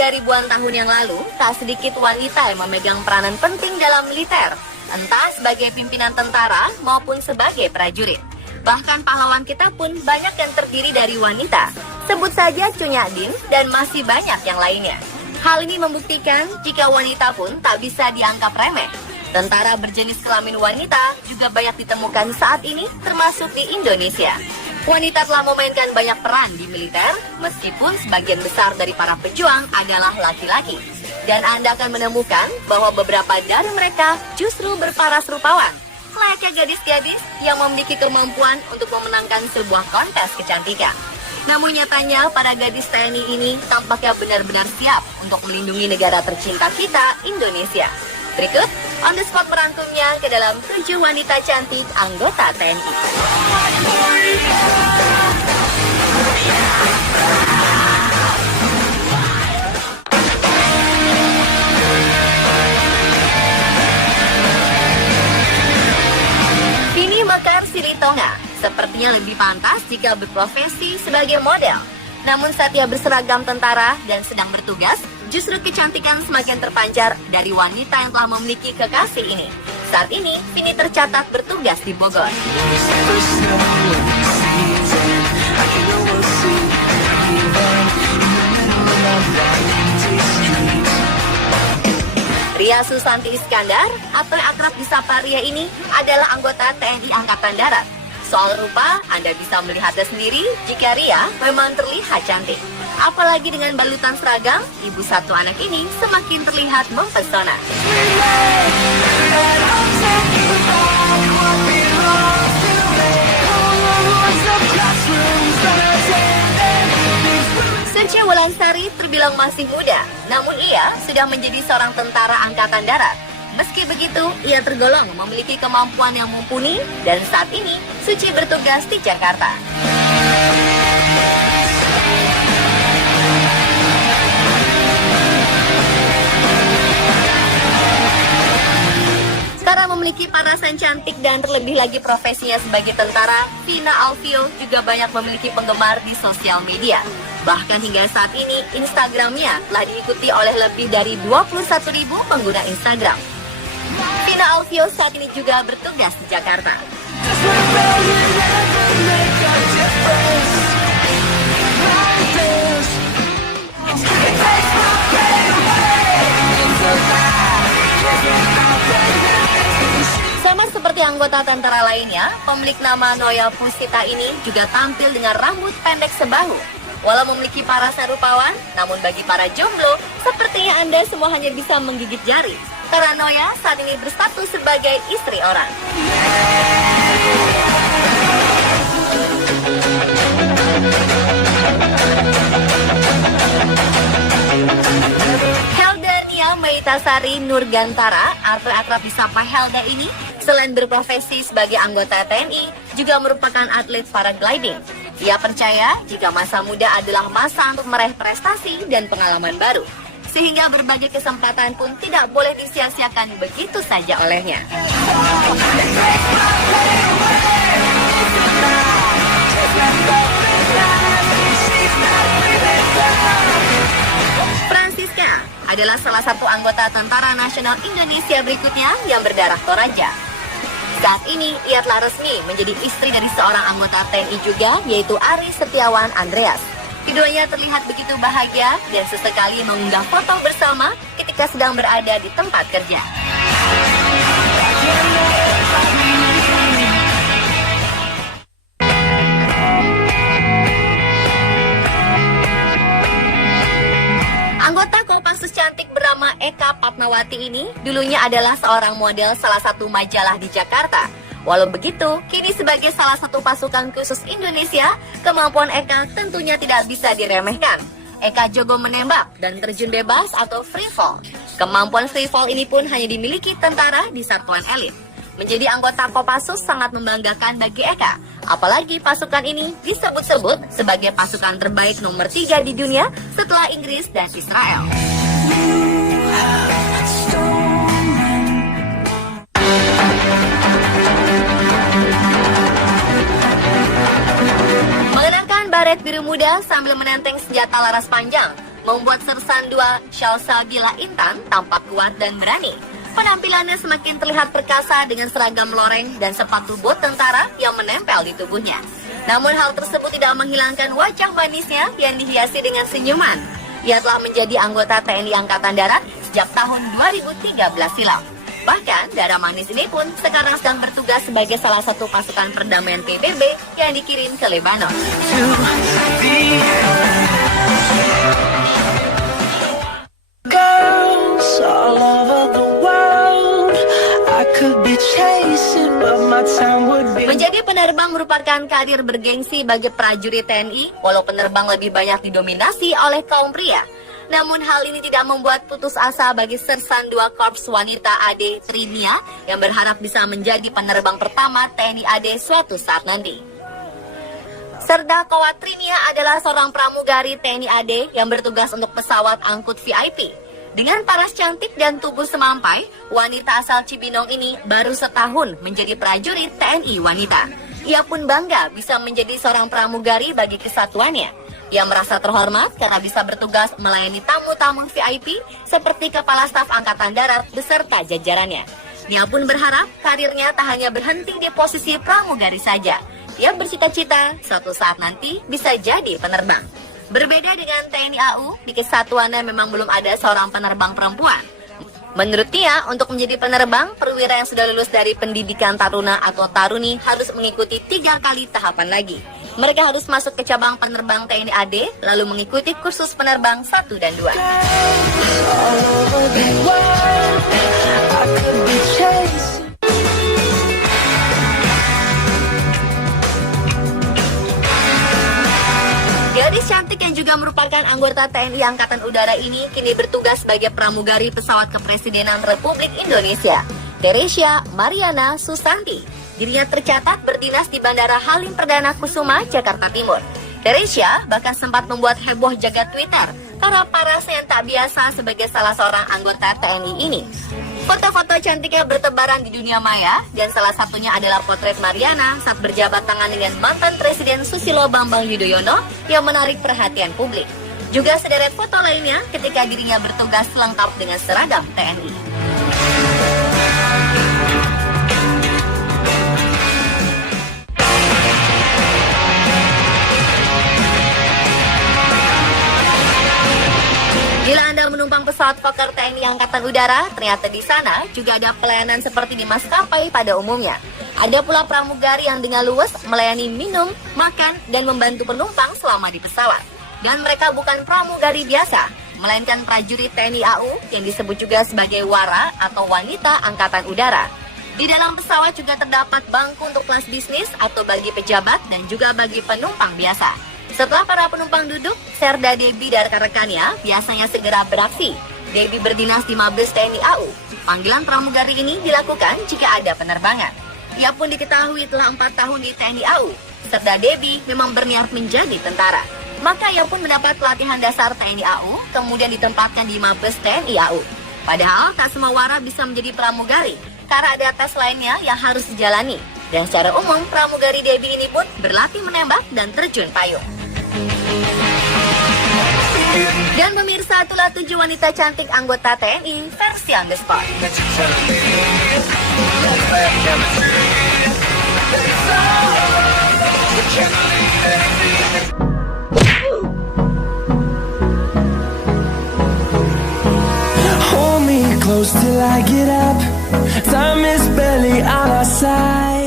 Hingga ribuan tahun yang lalu, tak sedikit wanita yang memegang peranan penting dalam militer, entah sebagai pimpinan tentara maupun sebagai prajurit. Bahkan pahlawan kita pun banyak yang terdiri dari wanita. Sebut saja Cunyadin dan masih banyak yang lainnya. Hal ini membuktikan jika wanita pun tak bisa dianggap remeh. Tentara berjenis kelamin wanita juga banyak ditemukan saat ini, termasuk di Indonesia. Wanita telah memainkan banyak peran di militer, meskipun sebagian besar dari para pejuang adalah laki-laki. Dan Anda akan menemukan bahwa beberapa dari mereka justru berparas rupawan, layaknya gadis-gadis yang memiliki kemampuan untuk memenangkan sebuah kontes kecantikan. Namun nyatanya para gadis TNI ini tampaknya benar-benar siap untuk melindungi negara tercinta kita, Indonesia. Berikut On The Spot merangkumnya ke dalam 7 wanita cantik anggota TNI. Vini Mekar Silitonga sepertinya lebih pantas jika berprofesi sebagai model. Namun saat ia berseragam tentara dan sedang bertugas, justru kecantikan semakin terpancar dari wanita yang telah memiliki kekasih ini. Saat ini, Vini tercatat bertugas di Bogor. Ria Susanti Iskandar, atau yang akrab disapa Ria ini, adalah anggota TNI Angkatan Darat. Soal rupa, Anda bisa melihatnya sendiri jika Ria memang terlihat cantik. Apalagi dengan balutan seragam, ibu satu anak ini semakin terlihat mempesona. Suci Wulansari terbilang masih muda, namun ia sudah menjadi seorang tentara Angkatan Darat. Meski begitu, ia tergolong memiliki kemampuan yang mumpuni dan saat ini Suci bertugas di Jakarta. Karena memiliki parasan cantik dan terlebih lagi profesinya sebagai tentara, Vina Alfio juga banyak memiliki penggemar di sosial media. Bahkan hingga saat ini, Instagramnya telah diikuti oleh lebih dari 21.000 pengguna Instagram. Vina Alfio saat ini juga bertugas di Jakarta. Sama seperti anggota tentara lainnya, pemilik nama Noya Pusita ini juga tampil dengan rambut pendek sebahu. Walau memiliki parasan rupawan, namun bagi para jomblo, sepertinya Anda semua hanya bisa menggigit jari. Karena Noya saat ini berstatus sebagai istri orang. Helda Nia Meitasari Nurgantara, atau akrab disapa Helda ini, selain berprofesi sebagai anggota TNI, juga merupakan atlet paragliding. Ia percaya jika masa muda adalah masa untuk meraih prestasi dan pengalaman baru, sehingga berbagai kesempatan pun tidak boleh disia-siakan begitu saja olehnya. Francisca adalah salah satu anggota Tentara Nasional Indonesia berikutnya yang berdarah Toraja. Saat ini, ia telah resmi menjadi istri dari seorang anggota TNI juga, yaitu Aris Setiawan Andreas. Keduanya terlihat begitu bahagia dan sesekali mengunggah foto bersama ketika sedang berada di tempat kerja. Anggota Kopassus cantik bernama Eka Patmawati ini dulunya adalah seorang model salah satu majalah di Jakarta. Walau begitu, kini sebagai salah satu pasukan khusus Indonesia, kemampuan Eka tentunya tidak bisa diremehkan. Eka jago menembak dan terjun bebas atau free fall. Kemampuan free fall ini pun hanya dimiliki tentara di satuan elit. Menjadi anggota Kopassus sangat membanggakan bagi Eka. Apalagi pasukan ini disebut-sebut sebagai pasukan terbaik nomor 3 di dunia setelah Inggris dan Israel. Mengenakan baret biru muda sambil menenteng senjata laras panjang, membuat Sersan 2 Shalsabila Intan tampak kuat dan berani. Penampilannya semakin terlihat perkasa dengan seragam loreng dan sepatu bot tentara yang menempel di tubuhnya. Namun hal tersebut tidak menghilangkan wajah manisnya yang dihiasi dengan senyuman. Ia telah menjadi anggota TNI Angkatan Darat sejak tahun 2013 silam. Bahkan, darah manis ini pun sekarang sedang bertugas sebagai salah satu pasukan perdamaian PBB yang dikirim ke Lebanon. Menjadi penerbang merupakan karir bergengsi bagi prajurit TNI, walau penerbang lebih banyak didominasi oleh kaum pria. Namun hal ini tidak membuat putus asa bagi Sersan 2 Korps Wanita AD Trinia yang berharap bisa menjadi penerbang pertama TNI AD suatu saat nanti. Serda Kowat Trinia adalah seorang pramugari TNI AD yang bertugas untuk pesawat angkut VIP. Dengan paras cantik dan tubuh semampai, wanita asal Cibinong ini baru setahun menjadi prajurit TNI wanita. Ia pun bangga bisa menjadi seorang pramugari bagi kesatuannya. Ia merasa terhormat karena bisa bertugas melayani tamu-tamu VIP seperti Kepala Staf Angkatan Darat beserta jajarannya. Ia pun berharap karirnya tak hanya berhenti di posisi pramugari saja. Ia bercita-cita suatu saat nanti bisa jadi penerbang. Berbeda dengan TNI AU, di kesatuannya memang belum ada seorang penerbang perempuan. Menurut dia, untuk menjadi penerbang, perwira yang sudah lulus dari pendidikan taruna atau taruni harus mengikuti 3 kali tahapan lagi. Mereka harus masuk ke cabang penerbang TNI AD, lalu mengikuti kursus penerbang 1 dan 2. Gadis cantik yang juga merupakan anggota TNI Angkatan Udara ini kini bertugas sebagai pramugari pesawat kepresidenan Republik Indonesia, Teresia Mariana Susanti. Dirinya tercatat berdinas di Bandara Halim Perdana Kusuma, Jakarta Timur. Teresia bahkan sempat membuat heboh jagat Twitter karena parasnya yang tak biasa sebagai salah seorang anggota TNI ini. Foto-foto cantiknya bertebaran di dunia maya dan salah satunya adalah potret Mariana saat berjabat tangan dengan mantan Presiden Susilo Bambang Yudhoyono yang menarik perhatian publik. Juga sederet foto lainnya ketika dirinya bertugas lengkap dengan seragam TNI. Bila Anda menumpang pesawat Fokker TNI Angkatan Udara, ternyata di sana juga ada pelayanan seperti di maskapai pada umumnya. Ada pula pramugari yang dengan luwes melayani minum, makan, dan membantu penumpang selama di pesawat. Dan mereka bukan pramugari biasa, melainkan prajurit TNI AU yang disebut juga sebagai WARA atau Wanita Angkatan Udara. Di dalam pesawat juga terdapat bangku untuk kelas bisnis atau bagi pejabat dan juga bagi penumpang biasa. Setelah para penumpang duduk, Serda Debbie dan rekan-rekannya biasanya segera beraksi. Debbie berdinas di Mabes TNI AU. Panggilan pramugari ini dilakukan jika ada penerbangan. Ia pun diketahui telah 4 tahun di TNI AU. Serda Debbie memang berniat menjadi tentara. Maka ia pun mendapat pelatihan dasar TNI AU, kemudian ditempatkan di Mabes TNI AU. Padahal tak semua wara bisa menjadi pramugari, karena ada tes lainnya yang harus dijalani. Dan secara umum, pramugari Debbie ini pun berlatih menembak dan terjun payung. Dan pemirsa, itulah 7 wanita cantik anggota TNI versi on the spot. Hold me close till I get up. Time is barely on our side.